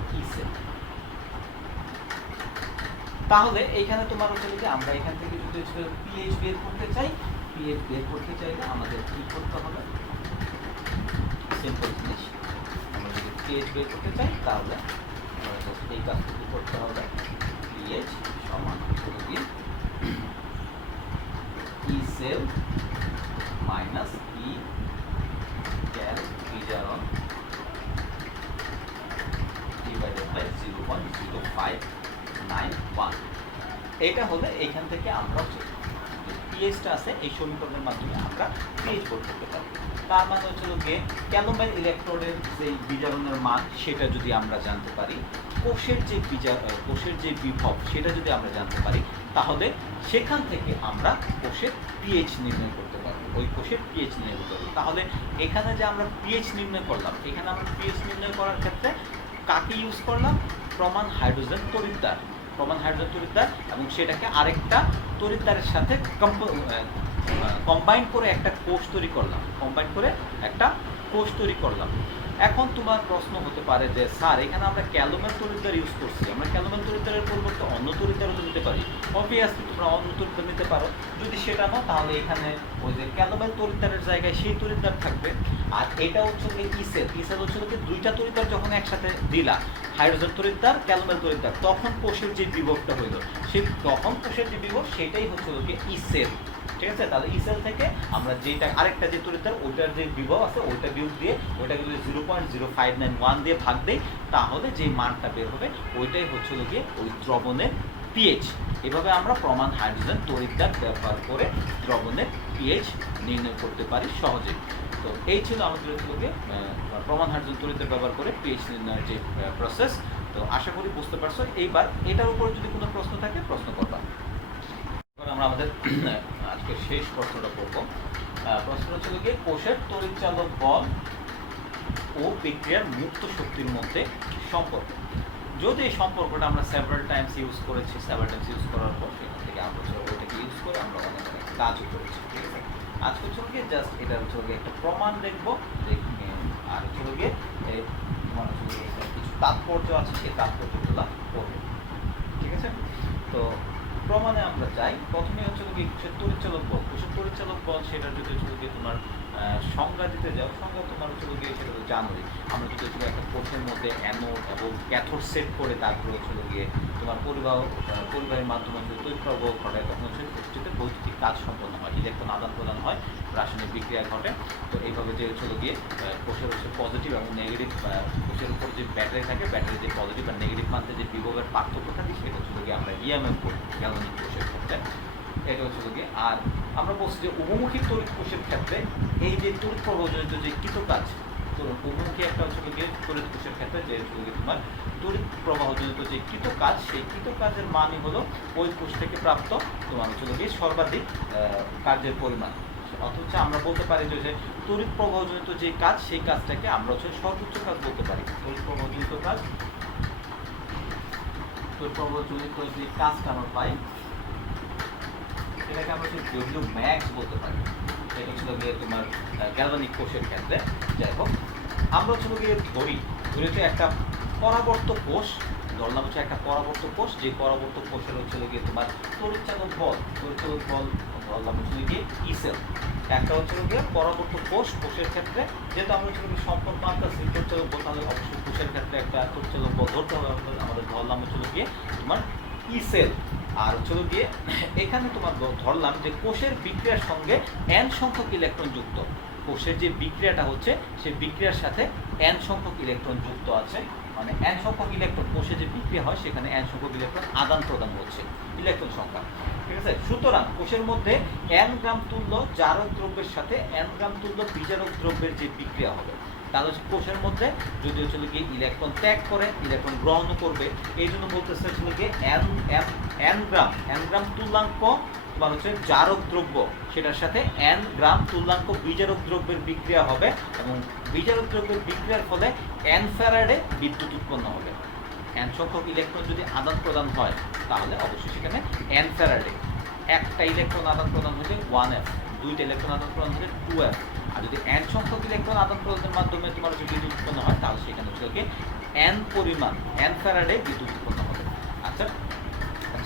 কি ইসেল। তাহলে এইখানে তোমার হচ্ছে যে আমরা এখান থেকে যদি পিএইচ বের করতে চাই, পিএইচ বের করতে চাইলে আমাদের কি করতে হবে, সিম্পল জিনিস, আমরা যদি পিএইচ বের করতে চাই তাহলে এই কাজটুকু করতে হবে, পিএইচ সমান কি ই সেল মাইনাস ই ক্যাল বিজারণ ডিভাইডেড বাই 0.0591। এটা হলে এইখান থেকে আমরা পিএইচটা আছে এই সমীকরণের মাধ্যমে আমরা পিএইচ বের করতে পারি। তার মানে হচ্ছে গিয়ে ক্যালোমাইন ইলেকট্রোডের যে বিজারণের মান সেটা যদি আমরা জানতে পারি, কোষের যে বিভব সেটা যদি আমরা জানতে পারি, তাহলে সেখান থেকে আমরা কোষের পিএইচ নির্ণয় করতে পারবো, ওই কোষের পিএইচ নির্ণয় করতে পারবো। তাহলে এখানে যে আমরা পিএইচ নির্ণয় করলাম, এখানে আমরা পিএইচ নির্ণয় করার ক্ষেত্রে কাকে ইউজ করলাম, প্রমাণ হাইড্রোজেন তড়িৎদ্বার, প্রমাণ হাইড্রোজেন তড়িৎদ্বার, এবং সেটাকে আরেকটা তড়িৎদ্বারের সাথে কম্বাইন করে একটা কোষ তৈরি করলাম, কম্বাইন করে একটা কোষ তৈরি করলাম। এখন তোমার প্রশ্ন হতে পারে যে স্যার এখানে আমরা ক্যালোমাইন তড়িৎদ্বার ইউজ করছি, আমরা ক্যালোমাইন তড়িৎদ্বারের পরিবর্তে অন্য তড়িৎদ্বারও নিতে পারি। অবভিয়াসলি তোমরা অন্য তড়িৎদ্বার নিতে পারো, যদি সেটা নাও তাহলে এখানে ওই যে ক্যালোমাইন তড়িৎদ্বারের জায়গায় সেই তড়িৎদ্বার থাকবে। আর এটা হচ্ছে ইসেল, ইসেল হচ্ছে দুইটা তড়িৎদ্বার যখন একসাথে দিলা, হাইড্রোজেন তড়িৎদ্বার ক্যালোমাইন তড়িৎদ্বার, তখন কোষের যে বিভবটা হইল সেই তখন কোষের যে বিভব সেটাই হচ্ছে ইসেল। ঠিক আছে, তাহলে ইসেল থেকে আমরা যেটা আরেকটা যে তড়িৎদ্বার ওইটার যে বিভব আছে ওইটা বিয়োগ দিয়ে ওইটাকে যদি 0.0591 দিয়ে ভাগ দেই তাহলে যে মানটা বের হবে ওইটাই হচ্ছে গিয়ে ওই দ্রবণের পিএইচ। এভাবে আমরা প্রমাণ হাইড্রোজেন তড়িৎদ্বার ব্যবহার করে দ্রবণের পিএইচ নির্ণয় করতে পারি সহজে। তো এই ছিল আমাদের হচ্ছে প্রমাণ হাইড্রোজেন তড়িৎদ্বার ব্যবহার করে পিএইচ নির্ণয়ের যে প্রসেস। তো আশা করি বুঝতে পারছো। এইবার এটার উপরে যদি কোনো প্রশ্ন থাকে প্রশ্ন করবা। আমরা আমাদের আজকে শেষ প্রশ্নটা করব। প্রশ্নটা ছিল গিয়ে কোষের তড়িৎচালক বল ও বিক্রিয়ার মুক্ত শক্তির মধ্যে সম্পর্ক। যদি এই সম্পর্কটা আমরা সেভারাল টাইমস ইউজ করেছি, সেভারাল টাইমস ইউজ করার পর সেখান থেকে আমরা ওইটাকে ইউজ করে আমরা অনেক অনেক কাজও করেছি। ঠিক আছে, আজকে হচ্ছে গিয়ে জাস্ট এটা হচ্ছে একটা প্রমাণ দেখবো, আর হচ্ছে গিয়ে তোমার হচ্ছে কিছু তাৎপর্য আছে সেই তাৎপর্যগুলো পড়বে। ঠিক আছে? তো প্রমাণে আমরা যাই। প্রথমে হচ্ছে কোষের তড়িৎচালক বল। কোষের তড়িৎচালক বল সেটা যদি হচ্ছে তোমার সংজ্ঞা দিতে যাও, সংজ্ঞা তোমার হচ্ছে সেটা তো জানোই। আমরা যদি হচ্ছে একটা কোষের মধ্যে অ্যানোড এবং ক্যাথোড সেট করে তারপরে হচ্ছে গিয়ে তোমার পরিবাহের মাধ্যমে তড়িৎ প্রবাহ ঘটায়, তখন হচ্ছে কোষটিতে বৈদ্যুতিক কাজ সম্পন্ন হয়, ইলেকট্রন আদান প্রদান হয়, রাসায়নিক বিক্রিয়া ঘটে। তো এইভাবে যে হচ্ছে গিয়ে কোষের হচ্ছে পজিটিভ এবং নেগেটিভ, কোষের উপর যে ব্যাটারি থাকে, ব্যাটারি যে পজিটিভ আর নেগেটিভ প্রান্তে যে বিভবের পার্থক্য থাকে সেটা হচ্ছে গিয়ে আমরা ইএমএফ বলি গ্যালভানিক কোষের ক্ষেত্রে। এটা হচ্ছে গিয়ে। আর আমরা বলছি যে উভমুখী তড়িৎ কোষের ক্ষেত্রে এই যে তড়িৎ প্রবাহজনিত যে কৃতকাজ, তো উভমুখী একটা হচ্ছে গিয়ে তড়িৎ কোষের ক্ষেত্রে যে হচ্ছে গিয়ে তোমার তড়িৎ প্রবাহজনিত যে কৃতকাজ, সেই কৃতকাজের মানই হলো ওই কোষ থেকে প্রাপ্ত তোমার হচ্ছে গিয়ে সর্বাধিক কার্যের পরিমাণ। অথচ আমরা বলতে পারি যে তড়িৎ প্রবাহজনিত যে কাজ, সেই কাজটাকে আমরা হচ্ছে সর্বোচ্চ কাজ বলতে পারি। তড়িৎ প্রবাহজনিত কাজ, তড়িৎ প্রবাহজনিত যে কাজটা আমরা পাই এটাকে আমরা হচ্ছে ডব্লিউ ম্যাক্স বলতে পারি। এটা হচ্ছে গিয়ে তোমার গ্যালভানিক কোষের ক্ষেত্রে। যাই হোক, আমরা হচ্ছে গিয়ে ধরিতে একটা পরাবর্ত কোষ ধরলাম, হচ্ছে একটা পরাবর্ত কোষ, যে পরাবর্ত কোষের হচ্ছে গিয়ে তোমার তড়িৎচালক বল ধরলাম হচ্ছে গিয়ে ইসেল। একটা হচ্ছে গিয়ে পরাবর্ত কোষের ক্ষেত্রে, যেহেতু আমরা হচ্ছে গিয়ে সম্পর্ক আনতেছি তড়িৎচালক বল, তাহলে অবশ্যই কোষের ক্ষেত্রে একটা তড়িৎচালক বল ধরতে হবে। আমাদের ধরলাম হচ্ছে গিয়ে তোমার ইসেল। আর হচ্ছে গিয়ে এখানে তোমার ধরলাম যে কোষের বিক্রিয়ার সঙ্গে n সংখ্যক ইলেকট্রন যুক্ত। কোষের যে বিক্রিয়াটা হচ্ছে সেই বিক্রিয়ার সাথে n সংখ্যক ইলেকট্রন যুক্ত আছে, মানে n সংখ্যক ইলেকট্রন, কোষে যে বিক্রিয়া হয় সেখানে n সংখ্যক ইলেকট্রন আদান প্রদান হচ্ছে, ইলেকট্রন সংখ্যা। ঠিক আছে? সুতরাং কোষের মধ্যে n গ্রাম তুল্য জারক দ্রব্যের সাথে n গ্রাম তুল্য বিজারক দ্রব্যের যে বিক্রিয়া হবে, তাহলে কোষের মধ্যে যদি হচ্ছে গিয়ে ইলেকট্রন ত্যাগ করে, ইলেকট্রন গ্রহণ করবে, এই জন্য বলতেছে হচ্ছে গিয়ে n গ্রাম তুল্যাঙ্ক তোমার হচ্ছে জারক দ্রব্য, সেটার সাথে n গ্রাম তুল্যাঙ্ক বিজারক দ্রব্যের বিক্রিয়া হবে, এবং বিজারক দ্রব্যের বিক্রিয়ার ফলে n ফ্যারাডে বিদ্যুৎ উৎপন্ন হবে। n সংখ্যক ইলেকট্রন যদি আদান প্রদান হয় তাহলে অবশ্যই সেখানে n ফ্যারাডে। একটা ইলেকট্রন আদান প্রদান হচ্ছে 1f, দুইটা ইলেকট্রন আদান প্রদান হচ্ছে 2f। আর যদি n সংখ্যক ইলেকট্রন আদান প্রদানের মাধ্যমে তোমার হচ্ছে বিদ্যুৎ উৎপন্ন হয় তাহলে সেখানে হচ্ছে n পরিমাণ n ফ্যারাডে বিদ্যুৎ উৎপন্ন হবে। আচ্ছা,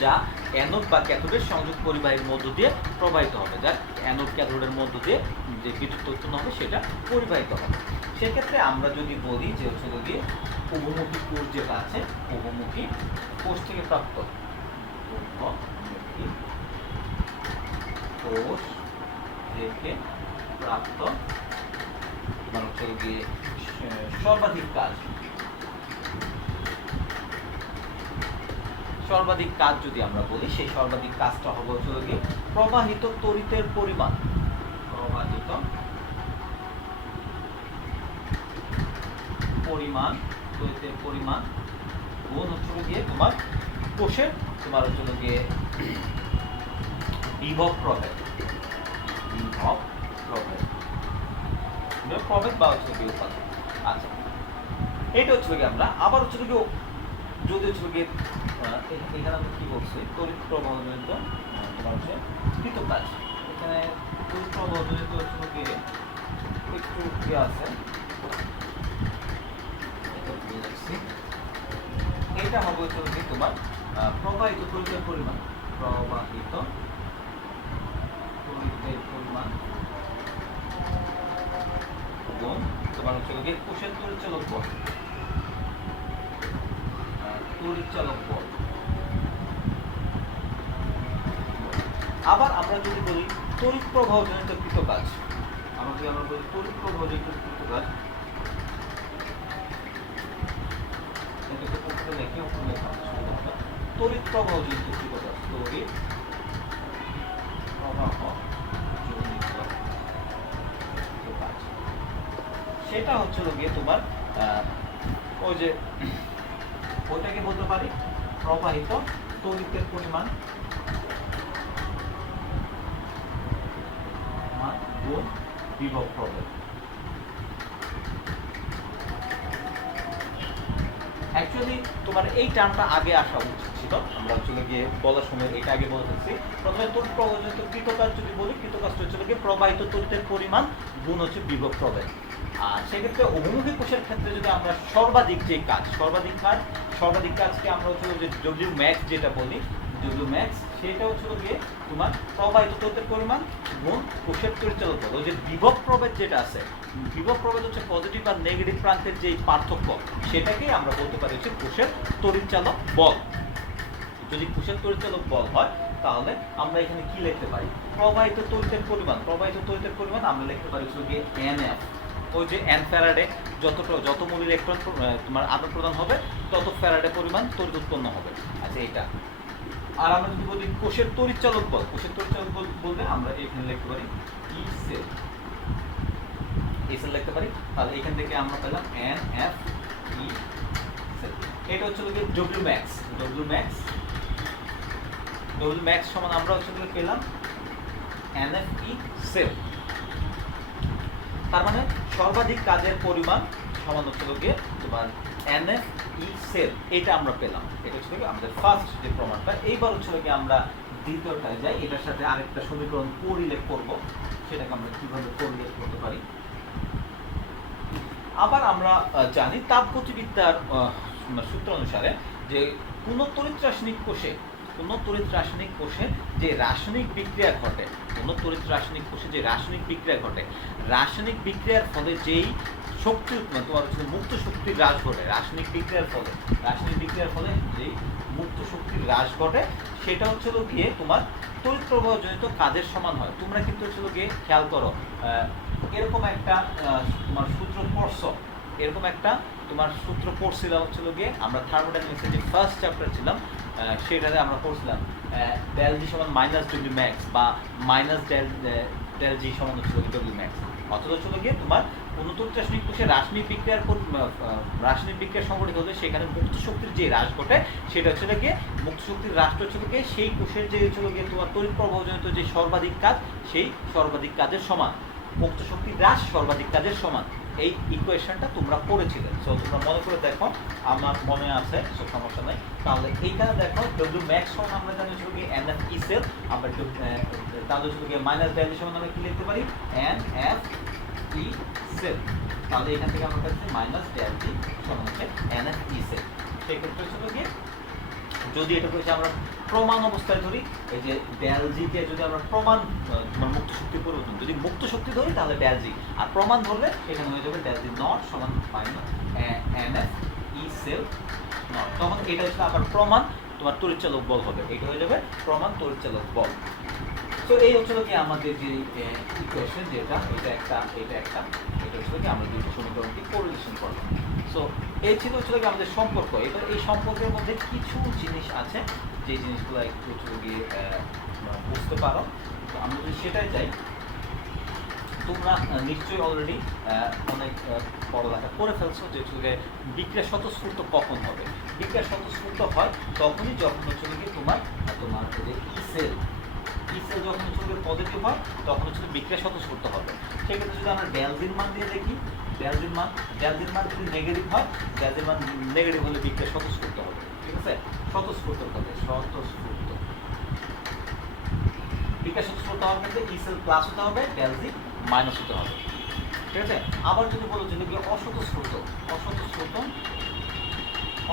যা অ্যানোড বা ক্যাথোডের সংযোগ পরিবাহীর মধ্য দিয়ে প্রবাহিত হবে, যা অ্যানোড ক্যাথোডের মধ্য দিয়ে যে বিদ্যুৎ উৎপন্ন হবে সেটা পরিবাহিত হবে। সেক্ষেত্রে আমরা যদি বলি যে হচ্ছে গিয়ে উভমুখী কোষ যেটা আছে, উভমুখী কোষ থেকে প্রাপ্ত কোষ থেকে প্রাপ্ত মানে হচ্ছে গিয়ে সর্বাধিক কাজ যদি আমরা বলি, সেই সর্বাধিক কাজটা হবে হচ্ছে গিয়ে প্রবাহিত তড়িতের পরিমাণ, তড়িতের পরিমাণ গুণ হচ্ছে গিয়ে তোমার কোষের তোমার হচ্ছে গিয়ে বিভব প্রভেদ বা হচ্ছে গিয়ে উপাদান। আচ্ছা, এটা হচ্ছে গিয়ে আমরা আবার হচ্ছে গিয়ে যদি হচ্ছে গিয়ে এখানে আমরা কি বলছি, তড়িৎ প্রবাহজনিত তোমার হচ্ছে কৃতকাজ। এখানে তড়িৎ প্রবাহজনিত হচ্ছে গিয়ে একটু কি আছে, এটা হবে হচ্ছে গিয়ে তোমার প্রবাহিত তড়িতের পরিমাণ, গুণ তোমার হচ্ছে গিয়ে কোষের তড়িৎচালক বল। আবার আমরা যদি বলি তড়িৎ প্রবাহজনিত কৃতকাজ, আমরা বলি তড়িৎ প্রবাহজনিত কৃতকাজ, তড়িৎ প্রবাহজনিত কৃতকাজ, তড়িৎ প্রবাহজনিত কৃতকাজ, সেটা হচ্ছে গিয়ে তোমার ওই যে ওইটাকে বলতে পারি প্রবাহিত তড়িতের পরিমাণ গুণ বিভব প্রভেদ। অ্যাকচুয়ালি তোমার এই টার্মটা আগে আসা উচিত ছিল, আমরা হচ্ছে গিয়ে বলার সময় এটা আগে বলে ফেলছি। প্রথমে তড়িৎ প্রবাহজনিত কৃতকাজ যদি বলি, কৃতকাজটা হচ্ছে গিয়ে প্রবাহিত তড়িতের পরিমাণ গুণ হচ্ছে বিভব প্রভেদ। আর সেক্ষেত্রে অভিমুখী কোষের ক্ষেত্রে যদি আমরা সর্বাধিক যে কাজ, সর্বাধিক কাজকে আমরা হচ্ছে যে ডব্লিউ ম্যাক্স যেটা বলি, ডব্লিউ ম্যাক্স সেটা হচ্ছে গিয়ে তোমার প্রবাহিত তড়িতের পরিমাণ গুণ কোষের তড়িৎচালক বল। ওই যে বিভব প্রভেদ যেটা আছে, বিভব প্রভেদ হচ্ছে পজিটিভ আর নেগেটিভ প্রান্তের যে পার্থক্য, সেটাকেই আমরা বলতে পারি হচ্ছে কোষের তড়িৎচালক বল। যদি কোষের তড়িৎচালক বল হয় তাহলে আমরা এখানে কি লিখতে পারি, প্রবাহিত তড়িতের পরিমাণ আমরা লিখতে পারি হচ্ছে গিয়ে NF। ওই যে N ফ্যারাডে যত মোল ইলেকট্রন তোমার আদান প্রদান হবে তত ফ্যারাডে পরিমাণ তড়িৎ উৎপন্ন হবে। আচ্ছা এটা। আর আমরা যদি বলি কোষের তড়িৎচালক বল বলতে আমরা এখানে লিখতে পারি E সেল লিখতে পারি। তাহলে এখান থেকে আমরা পেলাম NF E সেল। এটা হচ্ছে গিয়ে ডব্লিউ ম্যাক্স সমান আমরা হচ্ছে পেলাম NF E সেল। তার মানে সর্বাধিক কাজের পরিমাণ সমান হচ্ছে গিয়ে তোমার NF E সেল, এটা আমরা পেলাম। এটা হচ্ছে আমাদের ফার্স্ট যে প্রমাণটা। এইবার হচ্ছে গিয়ে আমরা দ্বিতীয়টায় যাই। এটার সাথে আরেকটা সমীকরণ কোরিলেট করব, সেটাকে আমরা কিভাবে কোরিলেট করতে পারি। আবার আমরা জানি তাপগতিবিদ্যার সূত্র অনুসারে যে কোনো তড়িৎ রাসায়নিক কোষে যে রাসায়নিক বিক্রিয়া ঘটে, রাসায়নিক বিক্রিয়ার ফলে যেই শক্তি তোমার হচ্ছে মুক্ত শক্তির হ্রাস ঘটে, রাসায়নিক বিক্রিয়ার ফলে যেই মুক্ত শক্তির হ্রাস ঘটে, সেটা হচ্ছে গিয়ে তোমার তড়িৎ প্রবাহজনিত কাজের সমান হয়। তোমরা কিন্তু হচ্ছে গিয়ে খেয়াল করো, এরকম একটা তোমার সূত্র পড়ছিলাম হচ্ছে গিয়ে আমরা থার্মোডাইনামিক্সের যে ফার্স্ট চ্যাপ্টার ছিলাম, সেটাতে আমরা পড়ছিলাম ডেল জি সমান মাইনাস ডব্লিউ ম্যাক্স বা মাইনাস ডেল জি সমান হচ্ছে ডব্লিউ ম্যাক্স। অথচ হচ্ছে গিয়ে তোমার কোনো তড়িৎ রাসায়নিক কোষে রাসায়নিক বিক্রিয়া সংঘটিত হলে সেখানে মুক্ত শক্তির যে হ্রাস ঘটে, সেটা হচ্ছে গিয়ে মুক্ত শক্তির হ্রাসটা হচ্ছে গিয়ে সেই কোষের যে হচ্ছে গিয়ে তোমার তড়িৎ প্রবাহজনিত যে সর্বাধিক কাজ, সেই সর্বাধিক কাজের সমান। মুক্ত শক্তির হ্রাস সর্বাধিক কাজের সমান। এই ইকুয়েশনটা তোমরা পড়েছিলে, সো তোমরা মনে করে দেখো, আমার মনে আছে, সো সমস্যা নাই। তাহলে এইখানে দেখো ডব্লিউ ম্যাক্স সমান আমরা জানি হচ্ছে গিয়ে NF E সেল, আমরা তাহলে হচ্ছে গিয়ে মাইনাস ডেল সমান আমরা কি লিখতে পারি NF E সেল। তাহলে এখান থেকে আমরা পাচ্ছি মাইনাস ডেল জি সমান হচ্ছে NF E সেল। সেই ক্ষেত্রে হচ্ছে গিয়ে যদি এটা করেছি আমরা প্রমাণ অবস্থায় ধরি, এই যে ডেল জিকে যদি আমরা প্রমাণ তোমার মুক্ত শক্তির পরিবর্তন, যদি মুক্ত শক্তি ধরি তাহলে ডেল জি, আর প্রমাণ ধরলে এখানে হয়ে যাবে ডেল জি নট সমান minus NF E cell naught. তখন এটা হচ্ছে আবার প্রমাণ তোমার তড়িৎচালক বল হবে, এটা হয়ে যাবে প্রমাণ তড়িৎচালক বল। তো এই হচ্ছে কি আমাদের যে ইকুয়েশন, যেটা এটা হচ্ছে কি আমরা দুটো সমীকরণকে কোরিলেশন করলাম। সো এই ছিল হচ্ছে কি আমাদের সম্পর্ক। এবার এই সম্পর্কের মধ্যে কিছু জিনিস আছে যে জিনিসগুলো একটু হচ্ছে গিয়ে বুঝতে পারো। তো আমরা যদি সেটাই যাই, তোমরা নিশ্চয়ই অলরেডি অনেক পড়ালেখা করে ফেলছো যে হচ্ছে বিক্রিয়া স্বতঃস্ফূর্ত কখন হবে। বিক্রিয়া স্বতঃস্ফূর্ত হয় তখনই যখন হচ্ছে গিয়ে তোমার যে ই সেল যখন হচ্ছে পজিটিভ হয় তখন হচ্ছে বিক্রিয়া স্বতঃস্ফূর্ত হবে। সেক্ষেত্রে যদি আমরা ডেলজির মান দিয়ে দেখি, ডেলজির মান যদি নেগেটিভ হয়, ডেলজির মান নেগেটিভ হলে বিক্রিয়া স্বতঃস্ফূর্ত হবে। ঠিক আছে, স্বতঃস্ফূর্ত বিক্রিয়া স্বতঃস্ফূর্ত হওয়ার ক্ষেত্রে ই সেল প্লাস হতে হবে, ডেলজি মাইনাস হতে হবে। ঠিক আছে। আবার যদি বলো যে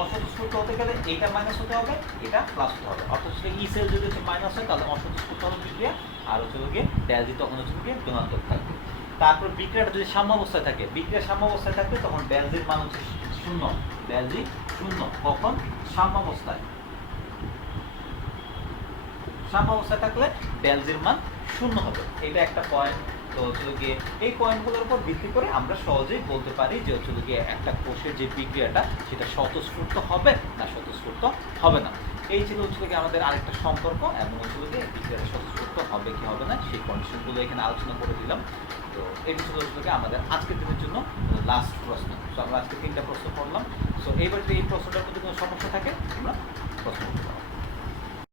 অস্বতঃস্ফূর্ত হতে গেলে এটা মাইনাস হতে হবে, এটা প্লাস হতে হবে। অর্থাৎ ই সেল যদি হচ্ছে মাইনাস হয় তাহলে অস্বতঃস্ফূর্ত হবে বিক্রিয়া, আর হচ্ছে গিয়ে ডেলজি তখন হচ্ছে গিয়ে ধনাত্মক থাকবে। তারপর বিক্রিয়াটা যদি সাম্যাবস্থায় থাকে, সাম্যাবস্থায় থাকবে তখন ডেলজির মান হচ্ছে শূন্য, ডেলজি শূন্য। কখন? সাম্যাবস্থায় থাকলে ডেলজির মান শূন্য হবে। এটা একটা পয়েন্ট। তো হচ্ছে গিয়ে এই পয়েন্টগুলোর উপর ভিত্তি করে আমরা সহজেই বলতে পারি যে হচ্ছে গিয়ে একটা কোষের যে বিক্রিয়াটা সেটা স্বতঃস্ফূর্ত হবে না স্বতঃস্ফূর্ত হবে না। এই ছিল হচ্ছে গিয়ে আমাদের আরেকটা সম্পর্ক, এবং হচ্ছে গিয়ে বিক্রিয়াটা স্বতঃস্ফূর্ত হবে কি হবে না সেই কন্ডিশনগুলো এখানে আলোচনা করে দিলাম। তো এটি ছিল হচ্ছে গিয়ে আমাদের আজকের দিনের জন্য লাস্ট প্রশ্ন। তো আমরা আজকে 3টা প্রশ্ন পড়লাম। সো এইবার যদি এই প্রশ্নটার মধ্যে কোনো সমস্যা থাকে তোমরা প্রশ্ন করতে পারো।